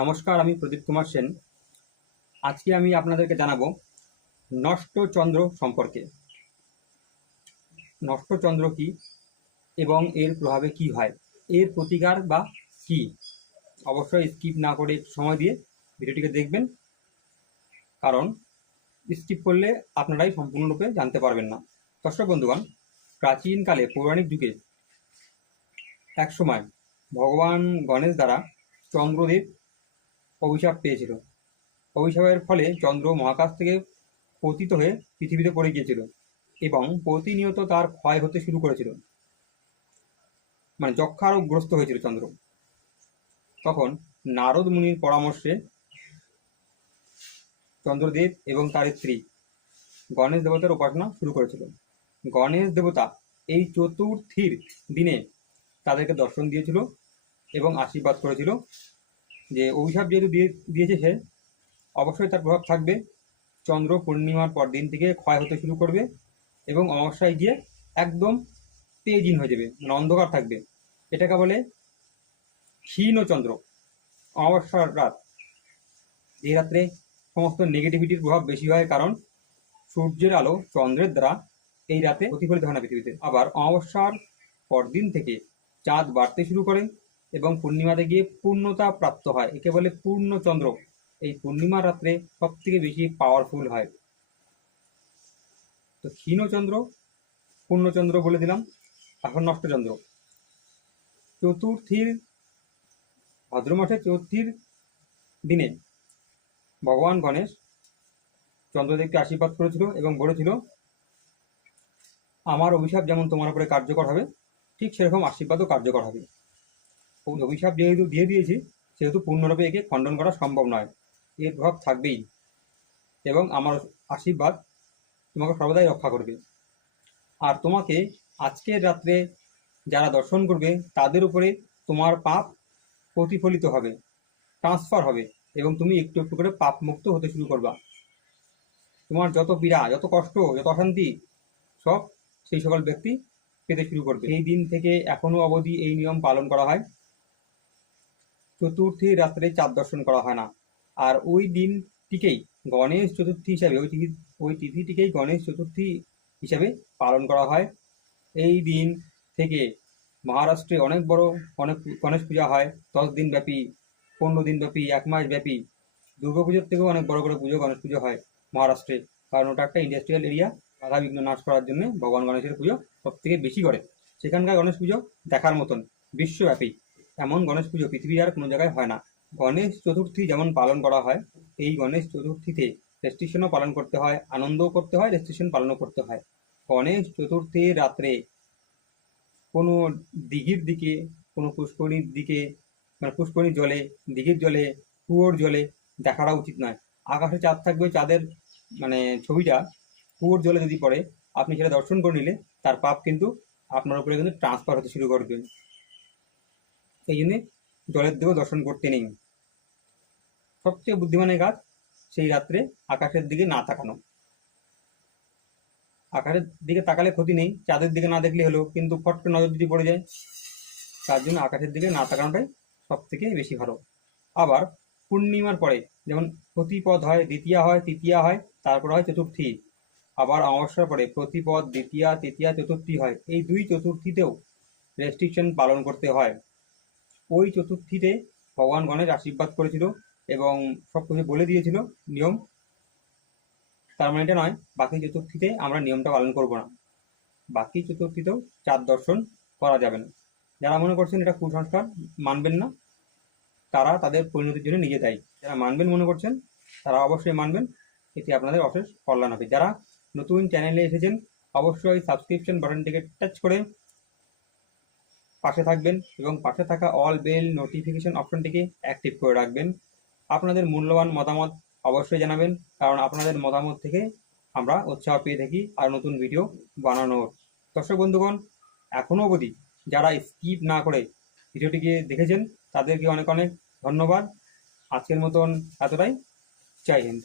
নমস্কার, আমি প্রদীপ কুমার সেন। আজকে আমি আপনাদেরকে জানাব নষ্ট চন্দ্র সম্পর্কে। নষ্ট চন্দ্র কি এবং এর প্রভাবে কি হয়? এর প্রতিকার বা কি? অবশ্যই স্কিপ না করে সময় দিয়ে ভিডিওটিকে দেখবেন, কারণ স্কিপ করলে আপনারাই সম্পূর্ণরূপে জানতে পারবেন না। দর্শক বন্ধুগণ প্রাচীনকালে পৌরাণিক যুগে একসময় ভগবান গণেশ দ্বারা চন্দ্রদেব অভিশাপ পেয়েছিল। অভিশাপের ফলে চন্দ্র মহাকাশ থেকে পতিত হয়ে পৃথিবীতে পড়ে গিয়েছিল এবং প্রতিনিয়ত তার ক্ষয় হতে শুরু করেছিল। মানে যক্ষারোগগ্রস্ত হয়েছিল চন্দ্র। তখন নারদ মুনির পরামর্শে চন্দ্রদেব এবং তার স্ত্রী গণেশ দেবতার উপাসনা শুরু করেছিল। গণেশ দেবতা এই চতুর্থীর দিনে তাদেরকে দর্শন দিয়েছিল এবং আশীর্বাদ করেছিল যে অভিশাপ যেহেতু দিয়ে দিয়েছে সে, অবশ্যই তার প্রভাব থাকবে। চন্দ্র পূর্ণিমার পর দিন থেকে ক্ষয় হতে শুরু করবে এবং অমাবস্যায় গিয়ে একদম তেজিন হয়ে যাবে মানে অন্ধকার থাকবে। এটাকে বলে ক্ষীণ চন্দ্র, অমাবস্যার রাত। এই রাত্রে সমস্ত নেগেটিভিটির প্রভাব বেশি হয় কারণ সূর্যের আলো চন্দ্রের দ্বারা এই রাতে প্রতিফলিত হয় না পৃথিবীতে। আবার অমাবস্যার পরদিন থেকে চাঁদ বাড়তে শুরু করে এবং পূর্ণিমাতে গিয়ে পূর্ণতা প্রাপ্ত হয়। একে বলে পূর্ণচন্দ্র। এই পূর্ণিমা রাত্রে সব থেকে বেশি পাওয়ারফুল হয়। তো ক্ষীণচন্দ্র, পূর্ণচন্দ্র বলে দিলাম এখন নষ্টচন্দ্র। চতুর্থীর ভাদ্র মাসের চতুর্থীর দিনে ভগবান গণেশ চন্দ্রদেবকে আশীর্বাদ করেছিল এবং বলেছিল, আমার অভিশাপ যেমন তোমার উপরে কার্যকর হবে, ঠিক সেরকম আশীর্বাদও কার্যকর হবে। অভিশাপ যেহেতু দিয়ে দিয়েছি, সেহেতু পূর্ণরূপে একে খণ্ডন করা সম্ভব নয়। এর প্রভাব থাকবেই এবং আমার আশীর্বাদ তোমাকে সর্বদাই রক্ষা করবে। আর তোমাকে আজকের রাত্রে যারা দর্শন করবে, তাদের উপরে তোমার পাপ প্রতিফলিত হবে ট্রান্সফার হবে এবং তুমি একটু একটু করে পাপ মুক্ত হতে শুরু করবা। তোমার যত পীড়া, যত কষ্ট, যত অশান্তি, সব সেই সকল ব্যক্তি পেতে শুরু করবে। এই দিন থেকে এখনও অবধি এই নিয়ম পালন করা হয়। চতুর্থী রাত্রে চাঁদ দর্শন করা হয় না। আর ওই দিনটিকেই গণেশ চতুর্থী হিসাবে, ওই তিথি ওই তিথিটিকেই গণেশ চতুর্থী হিসাবে পালন করা হয়। এই দিন থেকে মহারাষ্ট্রে অনেক বড়, অনেক গণেশ পূজা হয়। দশ দিন ব্যাপী, পনেরো দিন ব্যাপী, এক মাস ব্যাপী দুর্গাপুজোর থেকেও অনেক বড় বড় পুজো গণেশ পুজো হয় মহারাষ্ট্রে। কারণ ওটা একটা ইন্ডাস্ট্রিয়াল এরিয়া বাধা বিঘ্ন নাশ করার জন্য ভগবান গণেশের পুজো সব থেকে বেশি করে। সেখানকার গণেশ পুজো দেখার মতন, বিশ্বব্যাপী। এমন গণেশ পুজো পৃথিবীর আর কোনো জায়গায় হয় না। গণেশ চতুর্থী যেমন পালন করা হয়, এই গণেশ চতুর্থীতে রেস্ট্রিকশনও পালন করতে হয়, আনন্দও করতে হয় রেস্ট্রিকশন পালনও করতে হয়। গণেশ চতুর্থীর রাত্রে কোনো দিঘির দিকে, কোনো পুষ্করিণীর দিকে মানে পুষ্করিণীর জলে, দিঘির জলে, কুয়োর জলে দেখাটা উচিত নয়। আকাশে চাঁদ থাকবে, চাঁদের মানে ছবিটা কুয়োর জলে যদি পড়ে, আপনি সেটা দর্শন করে নিলে তার পাপ কিন্তু আপনার উপরে কিন্তু ট্রান্সফার হতে শুরু করবে এই জন্যে জলের দিকেও দর্শন করতে নেই। সবচেয়ে বুদ্ধিমানের কাজ সেই রাত্রে আকাশের দিকে না তাকানো। আকাশের দিকে তাকালে ক্ষতি নেই, চাঁদের দিকে না দেখলে হলো, কিন্তু ফট করে নজর যদি পড়ে যায়, তার জন্য আকাশের দিকে না তাকানোটাই সব থেকে বেশি ভালো। আবার পূর্ণিমার পরে যেমন প্রতিপদ হয়, দ্বিতীয়া হয়, তৃতীয়া হয়, তারপর হয় চতুর্থী। আবার অমাবস্যার পরে প্রতিপদ, দ্বিতীয়া, তৃতীয়া, চতুর্থী হয়। এই দুই চতুর্থীতেও রেস্ট্রিকশন পালন করতে হয়। ওই চতুর্থীতে ভগবান গণেশ আশীর্বাদ করেছিল এবং সব কিছু বলে দিয়েছিল নিয়ম। তার মানে এটা নয়, বাকি চতুর্থীতে আমরা নিয়মটা পালন করব না। বাকি চতুর্থীতেও চাঁদ দর্শন করা যাবে না। যারা মনে করছেন এটা কুসংস্কার, মানবেন না, তারা তাদের পরিণতির জন্য নিজে দেয়। যারা মানবেন মনে করছেন, তারা অবশ্যই মানবেন। এতে আপনাদের অশেষ কল্যাণ হবে। যারা নতুন চ্যানেলে এসেছেন, অবশ্যই সাবস্ক্রিপশন বাটনটিকে টাচ করে পাশে থাকবেন এবং পাশে থাকা অল বেল নোটিফিকেশন অপশনটিকে অ্যাক্টিভ করে রাখবেন। আপনাদের মূল্যবান মতামত অবশ্যই জানাবেন, কারণ আপনাদের মতামত থেকে আমরা উৎসাহ পেয়ে থাকি আর নতুন ভিডিও বানানোর। দর্শক বন্ধুগণ এখনও অবধি যারা স্কিপ না করে ভিডিওটিকে দেখেছেন, তাদেরকে অনেক অনেক ধন্যবাদ। আজকের মতন এতটাই। জয় হিন্দ।